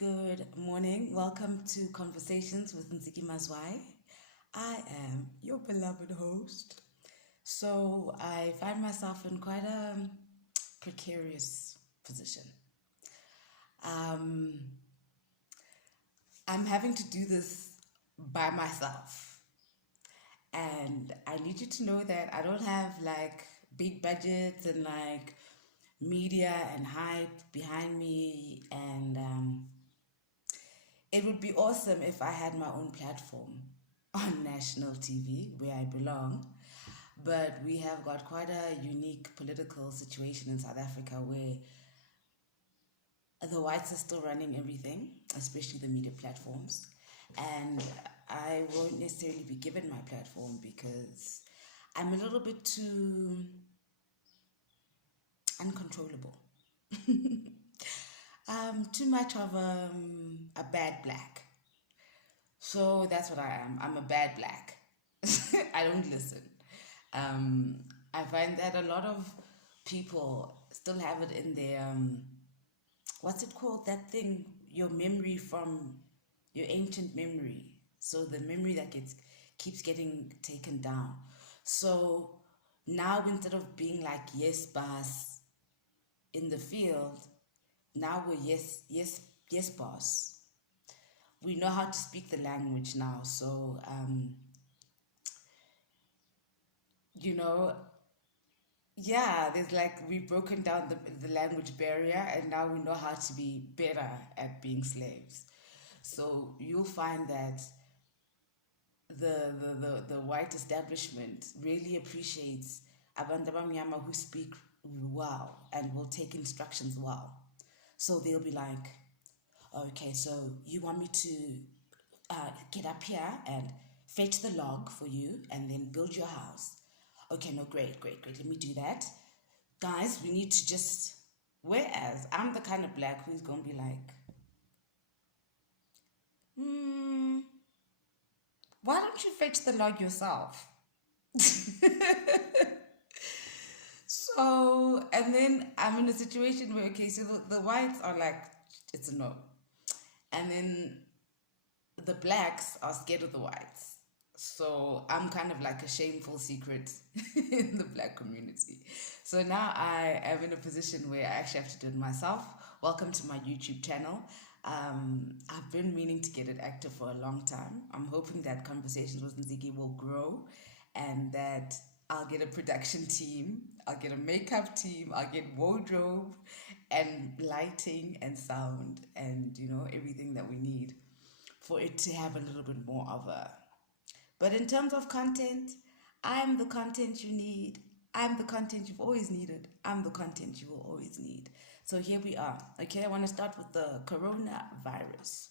Good morning. Welcome to Conversations with Ntsiki Mazwai. I am your beloved host. So I find myself in quite a precarious position. Um, I'm having to do this by myself. And I need you to know that I don't have like big budgets and like media and hype behind me. And it would be awesome if I had my own platform on national TV where I belong. But we have got quite a unique political situation in South Africa where the whites are still running everything, especially the media platforms. And I won't necessarily be given my platform because I'm a little bit too uncontrollable. Too much of a bad black. So that's what I am. I'm a bad black. I don't listen. Um, I find that a lot of people still have it in their, what's it called? That thing, your memory from your ancient memory. So the memory that keeps getting taken down. So now instead of being like, yes, boss, in the field, now we're yes, yes, yes, boss. We know how to speak the language now. So, you know, yeah, there's like we've broken down the language barrier and now we know how to be better at being slaves. So you'll find that the white establishment really appreciates abantu abamnyama who speak well and will take instructions well. So they'll be like, okay, so you want me to get up here and fetch the log for you and then build your house. Okay, no, great. Let me do that. Guys, we need to just. Whereas I'm the kind of black who's going to be like, why don't you fetch the log yourself? So, and then I'm in a situation where, okay, so the whites are like, it's a no. And then the blacks are scared of the whites. So I'm kind of like a shameful secret in the black community. So now I am in a position where I actually have to do it myself. Welcome to my YouTube channel. I've been meaning to get it active for a long time. I'm hoping that Conversations with Ntsiki will grow and that I'll get a production team, I'll get a makeup team, I'll get wardrobe and lighting and sound and, everything that we need for it to have a little bit more of a. But in terms of content, I'm the content you need. I'm the content you've always needed. I'm the content you will always need. So here we are. Okay, I want to start with the coronavirus.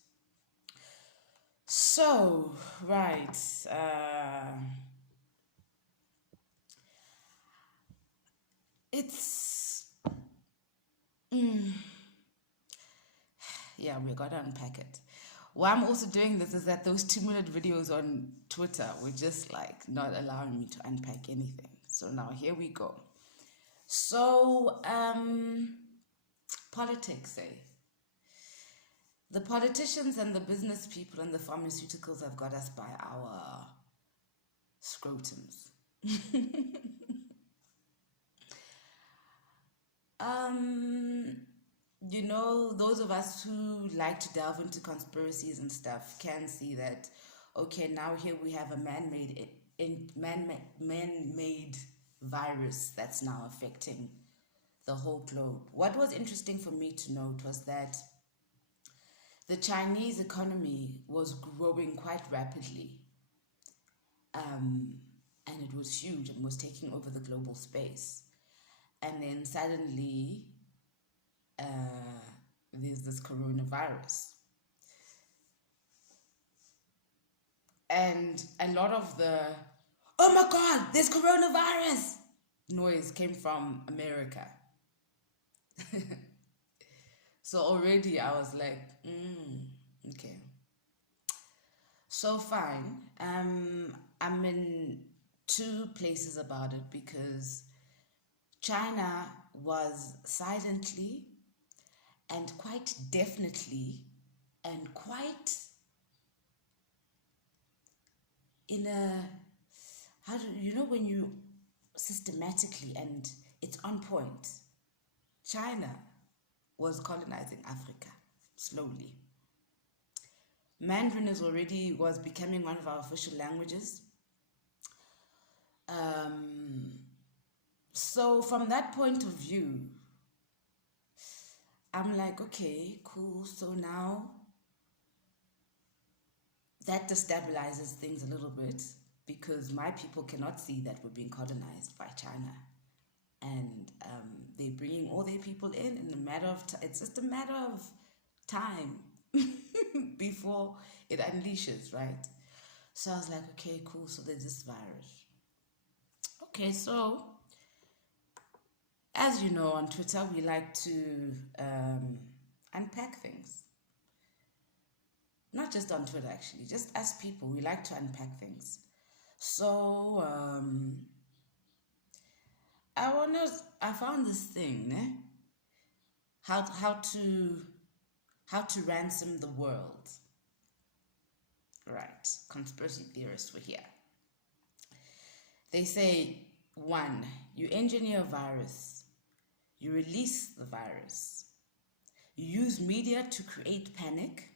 So, right. It's. Yeah, we got to unpack it. Why I'm also doing this is that those 2-minute videos on Twitter were just like not allowing me to unpack anything. So now here we go. So, politics, eh? The politicians and the business people and the pharmaceuticals have got us by our scrotums. Those of us who like to delve into conspiracies and stuff can see that, okay, now here we have a man-made virus that's now affecting the whole globe. What was interesting for me to note was that the Chinese economy was growing quite rapidly, and it was huge and was taking over the global space. And then suddenly, there's this coronavirus. And a lot of the, oh my God, there's coronavirus noise came from America. So already I was like, okay. So fine. I'm in two places about it because China was silently and quite definitely and quite in a, how do you know, when you systematically and it's on point. China was colonizing Africa slowly. Mandarin was becoming one of our official languages. So from that point of view, I'm like, okay, cool. So now that destabilizes things a little bit because my people cannot see that we're being colonized by China. And they're bringing all their people in a matter of it's just a matter of time before it unleashes, right? So I was like, okay, cool. So there's this virus. Okay, so as you know, on Twitter, we like to unpack things. Not just on Twitter, actually, just as people, we like to unpack things. So I found this thing, how to ransom the world. Right, conspiracy theorists were here. They say, 1, you engineer a virus, you release the virus, you use media to create panic,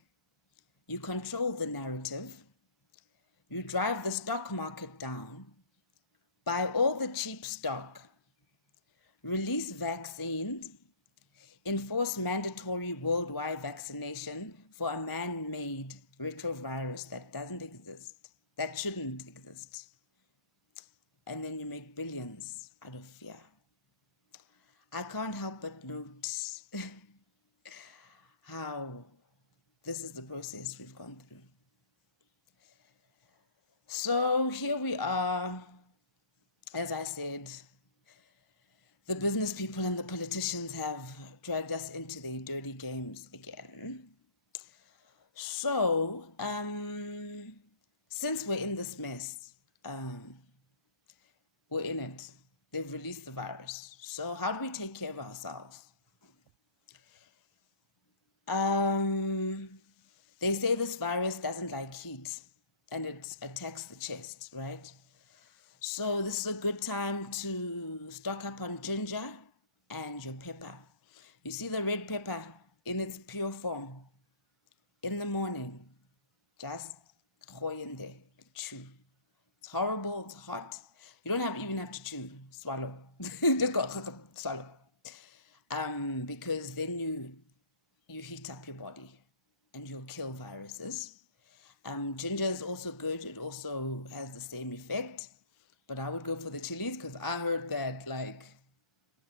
you control the narrative, you drive the stock market down, buy all the cheap stock, release vaccines, enforce mandatory worldwide vaccination for a man-made retrovirus that doesn't exist, that shouldn't exist. And then you make billions out of fear. I can't help but note how this is the process we've gone through. So here we are, as I said, the business people and the politicians have dragged us into their dirty games again. So, since we're in this mess, we're in it. They've released the virus. So how do we take care of ourselves? They say this virus doesn't like heat and it attacks the chest, right? So this is a good time to stock up on ginger and your pepper. You see the red pepper in its pure form. In the morning, just go in there, chew. It's horrible, it's hot. You don't even have to chew, swallow. Just go, swallow. Because then you heat up your body and you'll kill viruses. Ginger is also good. It also has the same effect. But I would go for the chilies because I heard that, like,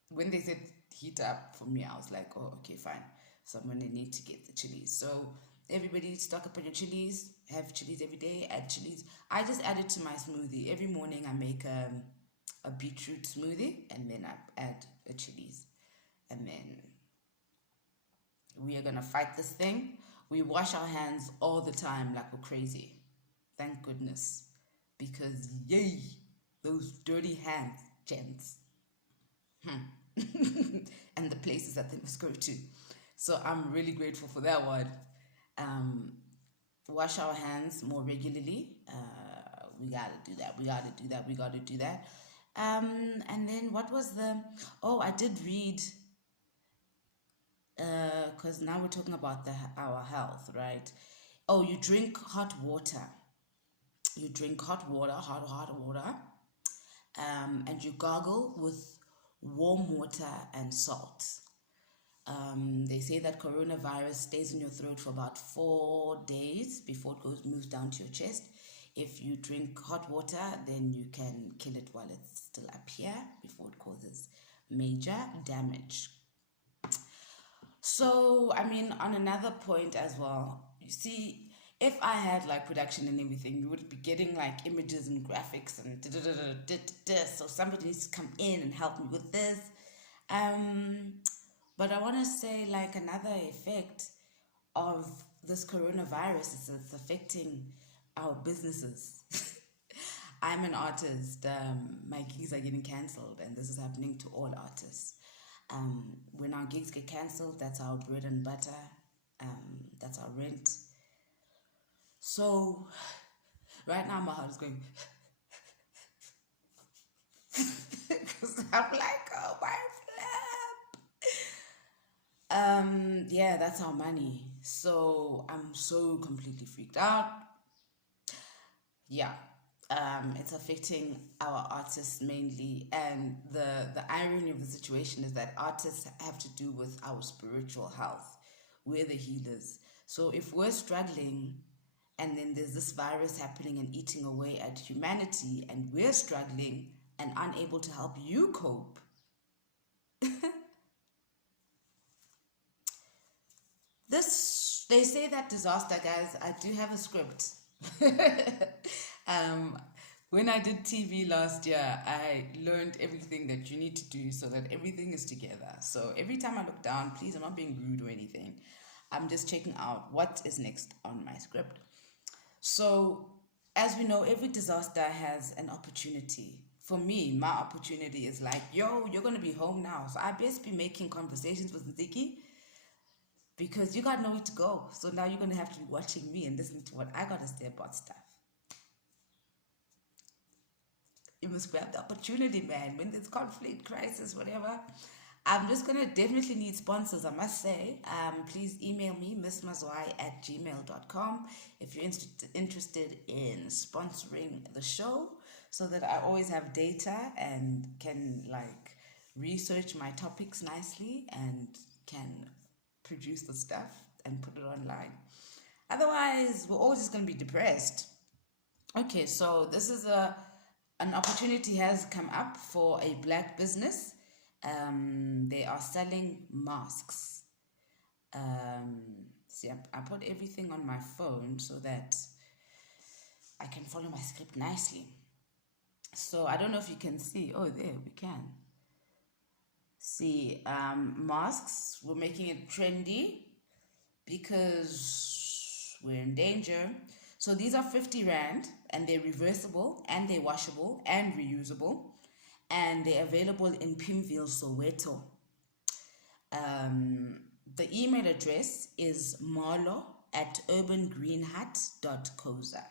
when they said heat up, for me, I was like, oh, okay, fine. So I'm going to need to get the chilies. So everybody stock up on your chilies. Have chilies every day. Add chilies. I just add it to my smoothie. Every morning I make a beetroot smoothie and then I add the chilies. And then we are going to fight this thing. We wash our hands all the time like we're crazy. Thank goodness. Because, yay, those dirty hands, gents. And the places that they must go to. So I'm really grateful for that one. Wash our hands more regularly. We gotta do that. And then what was I did read, because now we're talking about our health, right? Oh, you drink hot water. You drink hot water, and you gargle with warm water and salt. They say that coronavirus stays in your throat for about 4 days before it moves down to your chest. If you drink hot water, then you can kill it while it's still up here before it causes major damage. So, I mean, on another point as well, you see, if I had like production and everything, you would be getting like images and graphics and so somebody needs to come in and help me with this. But I want to say, like, another effect of this coronavirus is it's affecting our businesses. I'm an artist. My gigs are getting cancelled, and this is happening to all artists. When our gigs get cancelled, that's our bread and butter. That's our rent. So right now my heart is going because I'm like, oh my flip. Yeah, that's our money. So I'm so completely freaked out. Yeah. It's affecting our artists mainly, and the irony of the situation is that artists have to do with our spiritual health. We're the healers. So if we're struggling, and then there's this virus happening and eating away at humanity, and we're struggling and unable to help you cope, this they say that disaster, guys. I do have a script. um, when I did TV last year, I learned everything that you need to do so that everything is together. So every time I look down, please, I'm not being rude or anything. I'm just checking out what is next on my script. So, as we know, every disaster has an opportunity. For me, my opportunity is like, yo, you're gonna be home now. So I best be making conversations with Ntsiki because you got nowhere to go. So now you're gonna have to be watching me and listening to what I gotta say about stuff. You must grab the opportunity, man. When there's conflict, crisis, whatever. I'm just gonna definitely need sponsors, I must say. Please email me, missmazwai@gmail.com, if you're interested in sponsoring the show, so that I always have data and can like research my topics nicely and can produce the stuff and put it online. Otherwise, we're always just gonna be depressed. Okay, so this is an opportunity has come up for a black business. They are selling masks. See, I put everything on my phone so that I can follow my script nicely. So I don't know if you can see. Oh, there we can see masks. We're making it trendy because we're in danger. So these are 50 Rand and they're reversible and they're washable and reusable, and they're available in Pimville, Soweto. The email address is molo@urbangreenhut.coza.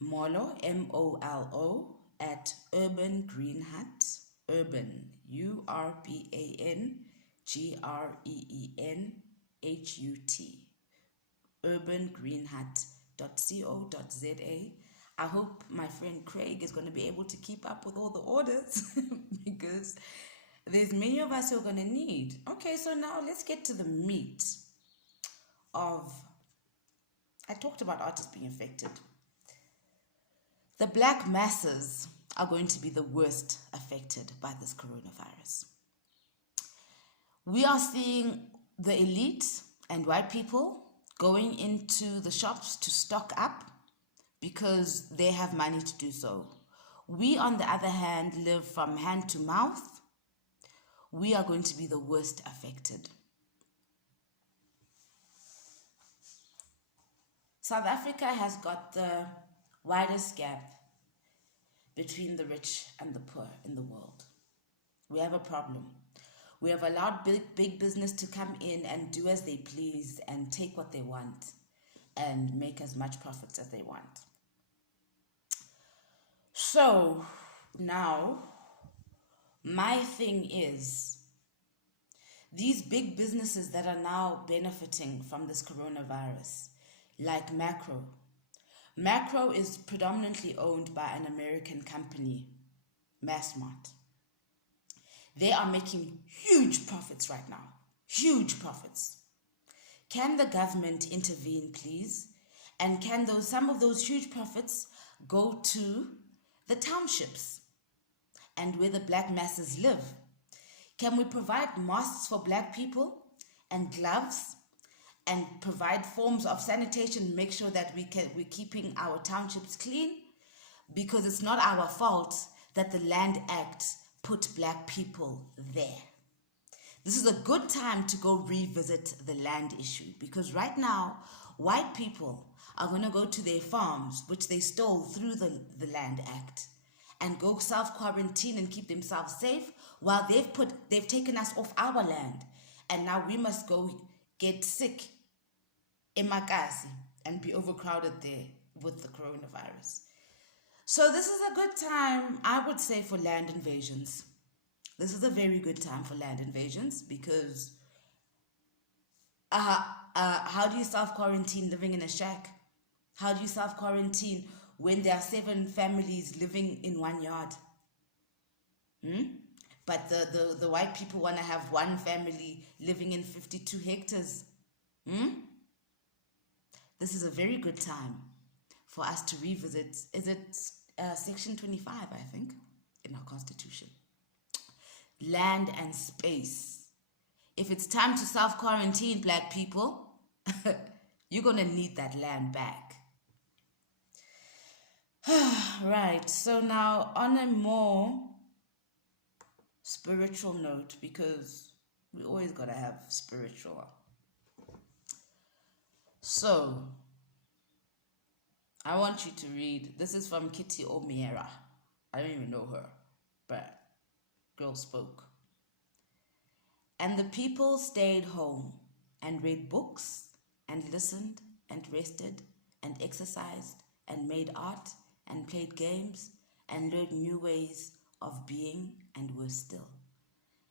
Molo, MOLO, at urbangreenhut, urban, URBANGREENHUT, urbangreenhut.co.za. I hope my friend Craig is going to be able to keep up with all the orders because there's many of us who are going to need. Okay, so now let's get to the meat of. I talked about artists being affected. The black masses are going to be the worst affected by this coronavirus. We are seeing the elite and white people going into the shops to stock up because they have money to do so. We, on the other hand, live from hand to mouth. We are going to be the worst affected. South Africa has got the widest gap between the rich and the poor in the world. We have a problem. We have allowed big business to come in and do as they please and take what they want and make as much profits as they want. So now, my thing is, these big businesses that are now benefiting from this coronavirus, like Macro is predominantly owned by an American company, Massmart. They are making huge profits right now. Huge profits. Can the government intervene, please? And can some of those huge profits go to the townships and where the black masses live? Can we provide masks for black people and gloves and provide forms of sanitation, make sure that we're keeping our townships clean? Because it's not our fault that the Land Act put black people there. This is a good time to go revisit the land issue, because right now, white people are going to go to their farms, which they stole through the Land Act, and go self-quarantine and keep themselves safe while they've taken us off our land. And now we must go get sick, emakasi, and be overcrowded there with the coronavirus. So this is a good time, I would say, for land invasions. This is a very good time for land invasions because how do you self-quarantine living in a shack? How do you self-quarantine when there are 7 families living in one yard? But the white people want to have one family living in 52 hectares. This is a very good time for us to revisit. Is it Section 25, I think, in our Constitution? Land and space. If it's time to self-quarantine, black people, you're going to need that land back. Right, so now on a more spiritual note, because we always got to have spiritual. So, I want you to read, this is from Kitty O'Meara. I don't even know her, but girl spoke. And the people stayed home and read books and listened and rested and exercised and made art and played games and learned new ways of being and were still.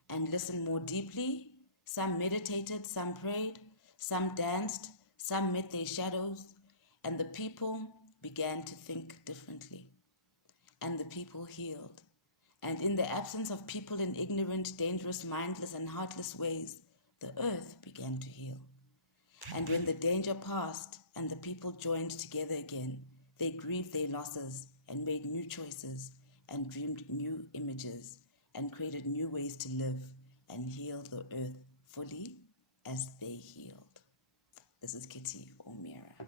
And listened more deeply. Some meditated, some prayed, some danced, some met their shadows, and the people began to think differently. And the people healed. And in the absence of people in ignorant, dangerous, mindless, and heartless ways, the earth began to heal. And when the danger passed and the people joined together again, they grieved their losses and made new choices and dreamed new images and created new ways to live and healed the earth fully as they healed. This is Kitty O'Meara.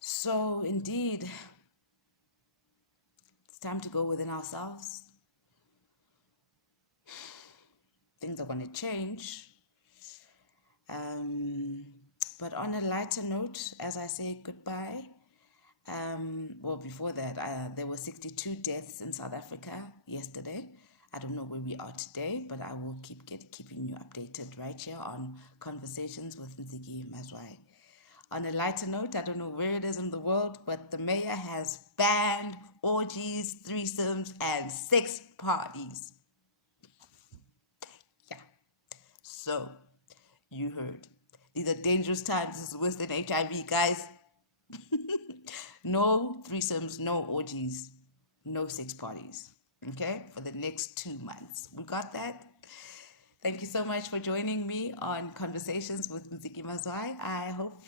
So indeed, it's time to go within ourselves. Things are going to change. But on a lighter note, as I say goodbye, before that, there were 62 deaths in South Africa yesterday. I don't know where we are today, but I will keeping you updated right here on Conversations with Ntsiki Mazwai. On a lighter note, I don't know where it is in the world, but the mayor has banned orgies, threesomes, and sex parties. Yeah. So, you heard. These are dangerous times. This is worse than HIV, guys. No threesomes, no orgies, no sex parties. Okay? For the next 2 months. We got that? Thank you so much for joining me on Conversations with Ntsiki Mazwai. I hope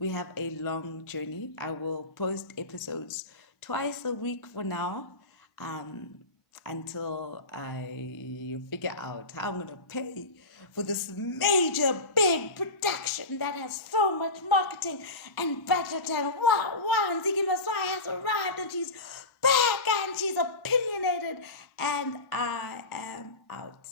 we have a long journey. I will post episodes twice a week for now, until I figure out how I'm going to pay for this major, big production that has so much marketing and budget. And wow, Ntsiki Mazwai has arrived and she's back and she's opinionated, and I am out.